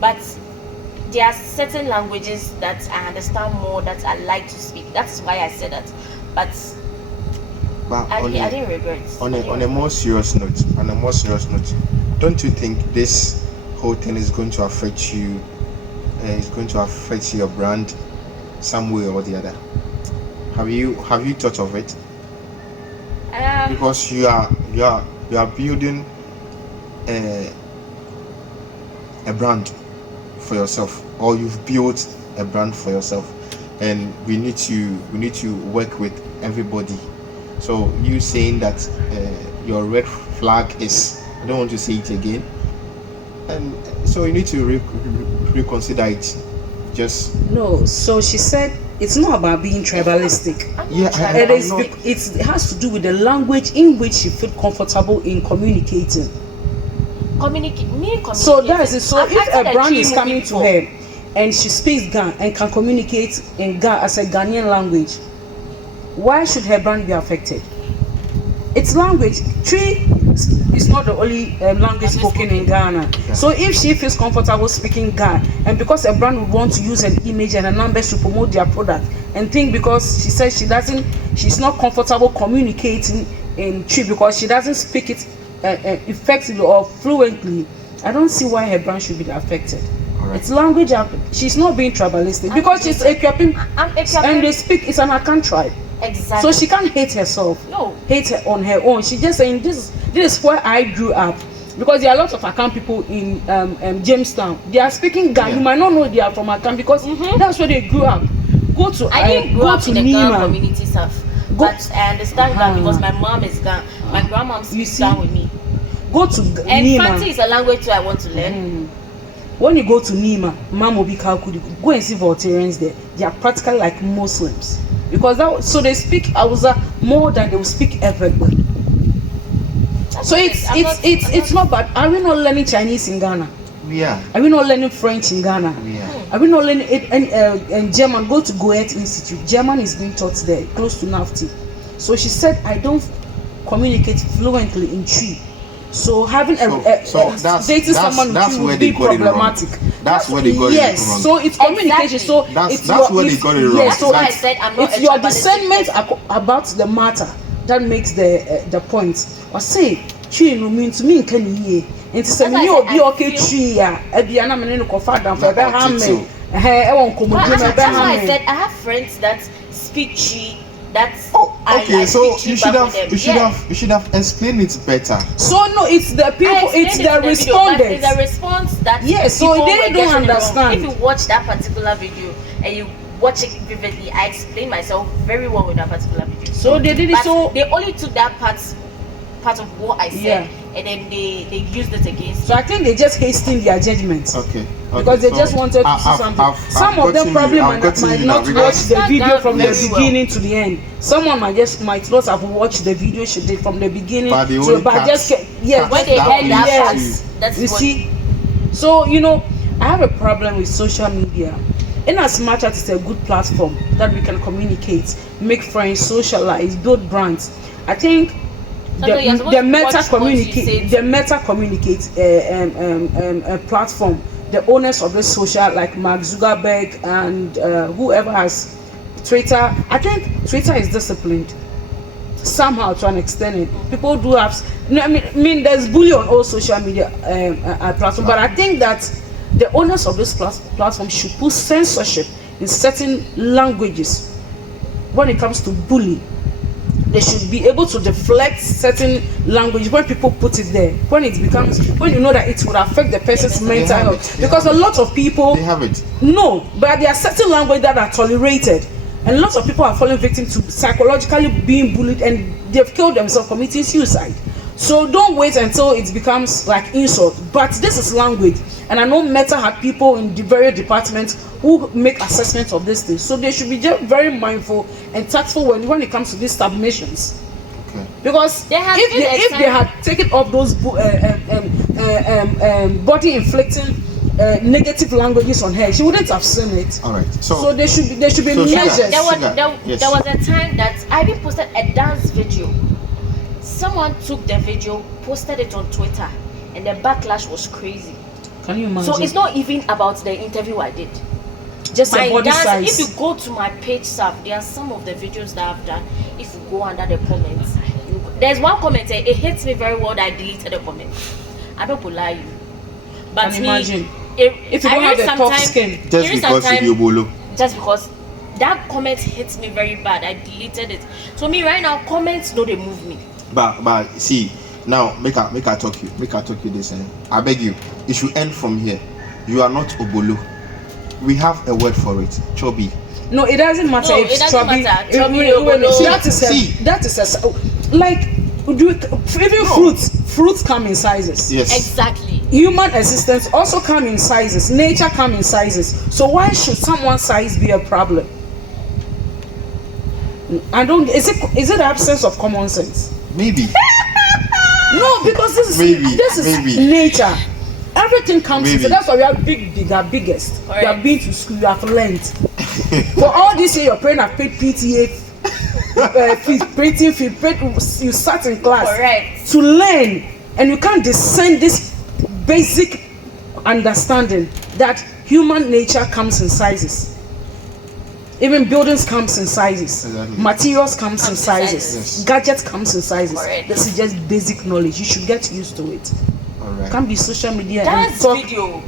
But there are certain languages that I understand more, that I like to speak. That's why I said that. But I didn't regret. On a more serious note, don't you think this whole thing is going to affect you? Is going to affect your brand some way or the other? Have you thought of it? Because you are building a brand for yourself, or you've built a brand for yourself, and we need to work with everybody. So you saying that your red flag is, I don't want to say it again, and so you need to reconsider it. Just no. So she said it's not about being tribalistic. It has to do with the language in which she feels comfortable in communicating. So that is it. So if a brand is coming to her and she speaks Ga and can communicate in Ga as a Ghanaian language, why should her brand be affected? It's language. Tree is not the only language spoken in Ghana. Yeah. So if she feels comfortable speaking Ga, and because a brand would want to use an image and a numbers to promote their product, and think because she says she's not comfortable communicating in Tree because she doesn't speak it effectively or fluently, I don't see why her brand should be affected. Right. It's language. She's not being tribalistic because she's Ethiopian and they speak. It's an Akan tribe. Exactly. So she can't hate herself. No. Hate her on her own. She's just saying this is where I grew up. Because there are lots of Akan people in Jamestown. They are speaking Ga. Yeah. You might not know they are from Akan because that's where they grew up. I didn't grow up in the Ga community stuff. But I understand that because my mom is Ga. My grandma speaks Ga with me. Go to and Nima. Fanti is a language too I want to learn. When you go to Nima, Mamobi Kalkudi, go and see Voltarians there. They are practically like Muslims. Because so they speak Hausa more than they will speak everybody. So it's not bad. Are we not learning Chinese in Ghana? We are. Are we not learning French in Ghana? We are. Are we not learning and German? Go to Goethe Institute. German is being taught there, close to Nafti. So she said, I don't communicate fluently in Tree. So having dating someone would be problematic. That's where they got it wrong. Yes, so it's communication. So that's where they got it wrong. That's why I said I'm not. It's your discernment about the matter that makes the point. Or say, Tree no mean to me can ye. And say me you be okay Tree ya. Ebi ana me no kofa dan for be ha me. E won komo be ha me. I said I have friends that speak Tree. That's okay. So you should have explained it better. So no, it's the people. It's the respondents. It's the response that so they don't understand. If you watch that particular video and you watch it vividly, I explained myself very well with that particular video. So they did it. So they only took that part of what I said, and then they used it against. So I think they just hastened their judgment. Okay. Because they just wanted to see something. Some of them probably might not watch the video from the beginning to the end. Someone might not have watched the video she did from the beginning but to when they heard that part. You see, so I have a problem with social media. In as much as it's a good platform that we can communicate, make friends, socialize, build brands, I think the meta communicate platform, the owners of this social like Mark Zuckerberg and whoever has Twitter. I think Twitter is disciplined somehow to an extent. People do have. I mean, there's bully on all social media platforms, but I think that the owners of this platform should put censorship in certain languages when it comes to bullying. They should be able to deflect certain language when people put it there. When you know that it would affect the person's mental health. Because a lot of people they have it. No, but there are certain languages that are tolerated. And lots of people are falling victim to psychologically being bullied and they've killed themselves, committing suicide. So don't wait until it becomes like insult. But this is language. And I know Meta had people in the various departments who make assessments of this thing. So they should be just very mindful and tactful when it comes to these submissions. Okay. Because if they had taken off those body inflicting negative languages on her, she wouldn't have seen it. All right. So there should be measures. There was a time that I even posted a dance video. someone took the video, posted it on Twitter, and the backlash was crazy. Can you imagine? So it's not even about the interview I did. Just My a body dance, size. if you go to my page, there are some of the videos that I've done. If you go under the comments, there's one comment, it hits me very well that I deleted the comment. I don't lie you. But Can imagine. If you don't have the tough skin. Just because you bolo. Just because that comment hits me very bad, I deleted it. So me right now, comments no they move me. But see, now make I talk you this. I beg you, it should end from here. You are not obolo. We have a word for it, chobi. No, it doesn't matter No, if it doesn't chubby. matter. Chubby, obolo. That is a like even fruits come in sizes. Yes. Exactly. Human existence also come in sizes. Nature come in sizes. So why should someone's size be a problem? Is it the absence of common sense? Maybe. No, because this is nature. Everything comes in. So that's why we are bigger, biggest. Correct. You have been to school, you have learned. For all this year, your parents have paid PTA, you sat in class. Correct. To learn, and you can't descend this basic understanding that human nature comes in sizes. Even buildings comes in sizes. Exactly. Materials comes in sizes. Yes. Gadgets comes in sizes. Correct. This is just basic knowledge. You should get used to it. Alright. Can't be social media That's and talk. video.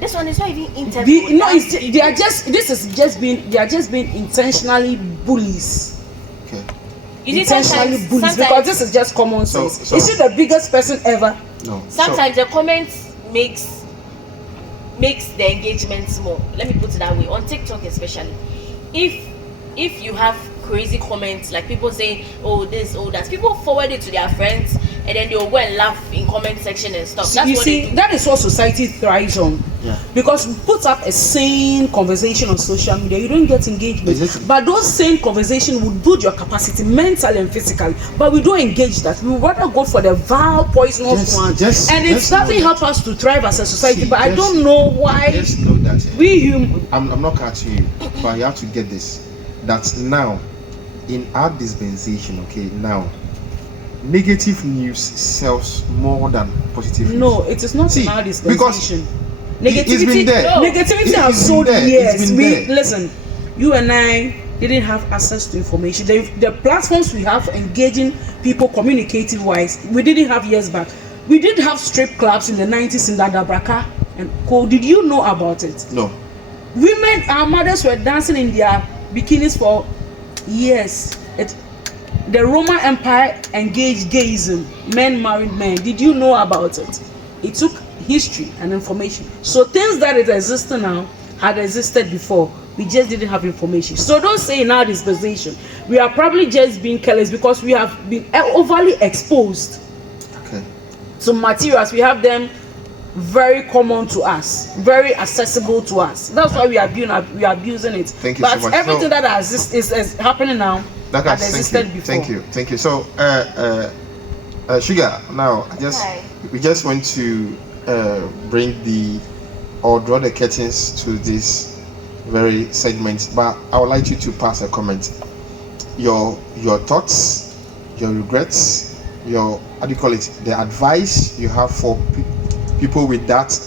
This one is not even interview. They are just being intentionally bullies. Okay. You see, Intentionally bullies because this is just common sense. So- Is she the biggest person ever? No. sometimes the comments makes the engagement small. Let me put it that way. On TikTok especially, if you have crazy comments like people saying, oh this, oh that, people forward it to their friends and then they'll go and laugh in comment section and stuff. That's You what see, they do. that is what society thrives on. Yeah. Because we put up a sane conversation on social media, you don't get engagement. Exactly. But those sane conversations would build your capacity mentally and physically. But we don't engage that. We rather go for the vile, poisonous one. And it doesn't help us to thrive as a society. But I don't know why Just know that. we human. I'm not catching you, but you have to get this. That now, in our dispensation, okay, now, negative news sells more than positive news. No, it is not See, in our dispensation. it's been there. Negativity has It's been sold there. years. It's been there. Listen, you and I didn't have access to information. The platforms we have engaging people communicative wise, we didn't have years back. We did have strip clubs in the 90s in Dadabraka and Co. Did you know about it? No. Women, our mothers were dancing in their bikinis for years. The Roman Empire engaged gayism. Men married men. Did you know about it? It took history and information. So things that is existing now had existed before. We just didn't have information. So don't say in our dispensation. We are probably just being careless because we have been overly exposed Okay. to materials. We have them very common to us, very accessible to us. That's why we are abusing it. Thank you but so much. everything that is happening now had existed before. Thank you. So, Sugar. Now, we just want to bring or draw the curtains to this very segment. But I would like you to pass a comment. Your thoughts, your regrets, your the advice you have for people with that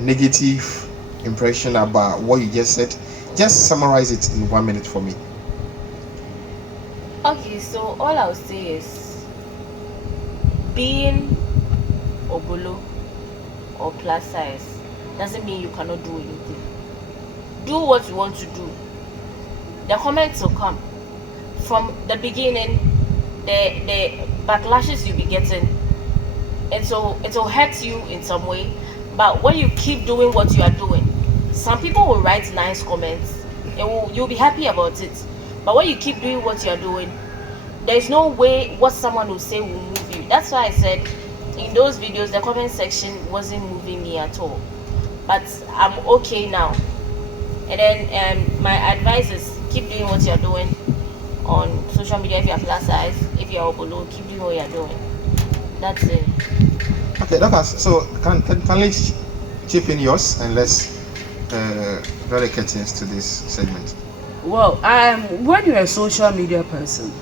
negative impression about what you just said. Just summarize it in 1 minute for me. Okay, so all I'll say is being obolo or plus size doesn't mean you cannot do anything. Do what you want to do. The comments will come. From the beginning, the backlashes you'll be getting, it will hurt you in some way. But when you keep doing what you are doing, some people will write nice comments. You'll be happy about it. But when you keep doing what you're doing, there's no way what someone will say will move you. That's why I said in those videos the comment section wasn't moving me at all. But I'm okay now. And then my advice is keep doing what you're doing on social media. If you're plus size, if you're below, keep doing what you're doing. That's it. Okay, Lucas. So can we chip in yours and let's draw the curtains to this segment. Well, when you're a social media person,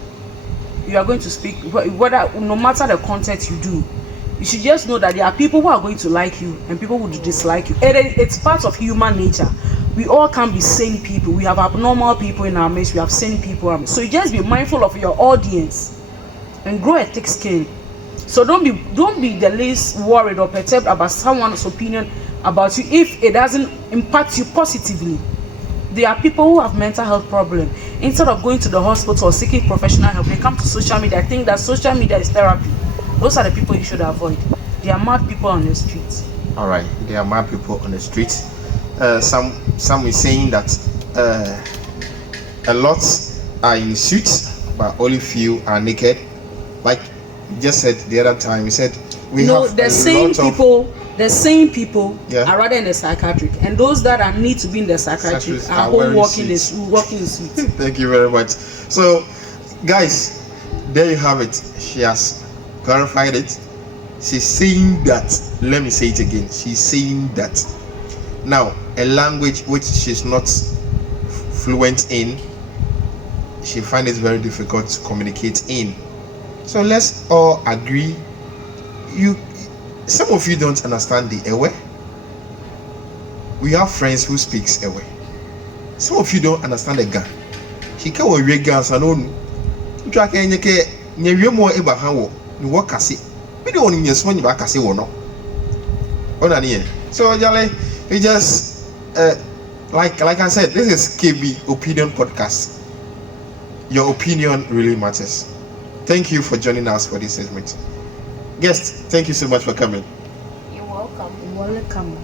you are going to speak, whether no matter the content you do, you should just know that there are people who are going to like you and people who dislike you. It's part of human nature. We all can't be sane people. We have abnormal people in our midst. We have sane people. So you just be mindful of your audience and grow a thick skin. So don't be the least worried or perturbed about someone's opinion about you if it doesn't impact you positively. There are people who have mental health problems. Instead of going to the hospital or seeking professional help, they come to social media. I think that social media is therapy. Those are the people you should avoid. There are mad people on the streets. All right, there are mad people on the streets. Some is saying that a lot are in suits, but only few are naked. Like you just said the other time, you said we have the same people are rather in the psychiatric, and those that need to be in the psychiatric are home walking in suits. Thank you very much. So, guys, there you have it. She has clarified it. She's saying that. Let me say it again. She's saying that now a language which she's not fluent in, she finds it very difficult to communicate in. So let's all agree. Some of you don't understand the Ewe. We have friends who speaks Ewe. Some of you don't understand the Ga. She can wear Gans and own. You can get near more Ebahawo. You walk as it. We don't need your swan back as you know. So, Jale, we just like I said, this is KB Opinion Podcast. Your opinion really matters. Thank you for joining us for this segment. Guest, thank you so much for coming. You're welcome. Welcome.